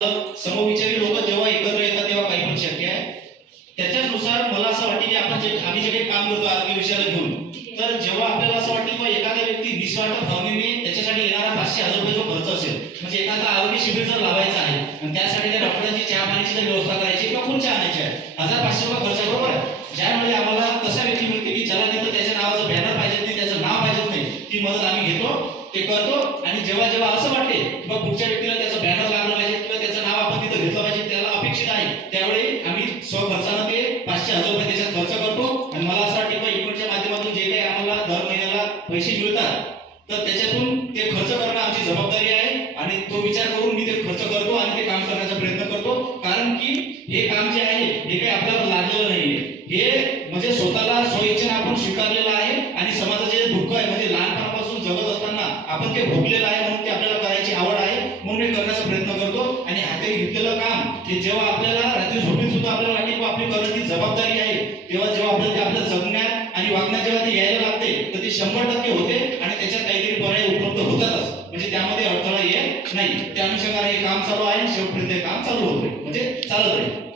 समविचारी लोक जेव्हा एकत्र येतात तेव्हा काही पण शक्य आहे. त्याच्यानुसार मला असं वाटतं की आम्ही जे काही काम करतो आरोग्य विषयाला घेऊन, तर जेव्हा आपल्याला असं वाटतं की एखादा व्यक्ती निस्वार्थ भावनेने त्याच्यासाठी येणारा 500,000 रुपये जो खर्च असेल, म्हणजे एखादा आरोग्य शिबिर जर लावायचं आहे आणि त्यासाठी त्या डॉक्टरांची चहा पाण्याची जर व्यवस्था करायची किंवा खुर्च्या आणायच्या आहे, 1,000-500 रुपये खर्च आहे, बरोबर आहे. ज्यामुळे आम्हाला तसा व्यक्ती मिळते की ज्याला तिथं त्याच्या नावाचं बॅनर पाहिजे नाही, त्याचं नाव पाहिजेच नाही, ती मदत आम्ही घेतो, ते करतो. आणि जेव्हा जेव्हा असं वाटते किंवा पुढच्या व्यक्तीला त्याचं बॅनर लागलं पाहिजे किंवा त्याचं नाव आपण तिथं घेतलं पाहिजे, त्याला अपेक्षित आहे, त्यावेळी आम्ही स्वखर्चानं ते 500,000 रुपये त्याच्यात खर्च करतो. आणि मला असं वाटतं की इव्हेंटच्या माध्यमातून जे काही आम्हाला दर महिन्याला पैसे मिळतात, तर त्याच्यातून ते खर्च करणं आमची जबाबदारी आहे. आणि तो विचार करून मी ते खर्च करतो आणि ते काम करण्याचा प्रयत्न करतो. कारण की हे काम जे आहे हे काही आपल्याला लागलेलं नाहीये, हे म्हणजे स्वतःला स्वइच्छेने आपण स्वीकारलेलं आहे. आणि समाजाचे जे दुःख आहे, म्हणजे लहानपणापासून जगत असताना आपण ते भोगलेलं आहे, म्हणून ते आपल्याला करायची आवड आहे, म्हणून हे करण्याचा प्रयत्न करतो. आणि हाती घेतलेलं काम हे जेव्हा आपल्याला रात्री झोपेत सुद्धा आपल्याला वाटते की आपली करण्याची जबाबदारी आहे, तेव्हा जेव्हा आपल्याला ते आपल्या जगण्यात आणि वागण्यात जेव्हा ते यायला लागते, तर ते 100% होते. आणि त्याच्यात काहीतरी पर्याय उपलब्ध होतातच, म्हणजे त्यामध्ये अडथळा येत नाही. त्या अनुषंगाने हे काम चालू आहे, शेवटपर्यंत हे काम चालू होते, म्हणजे चालत राहील.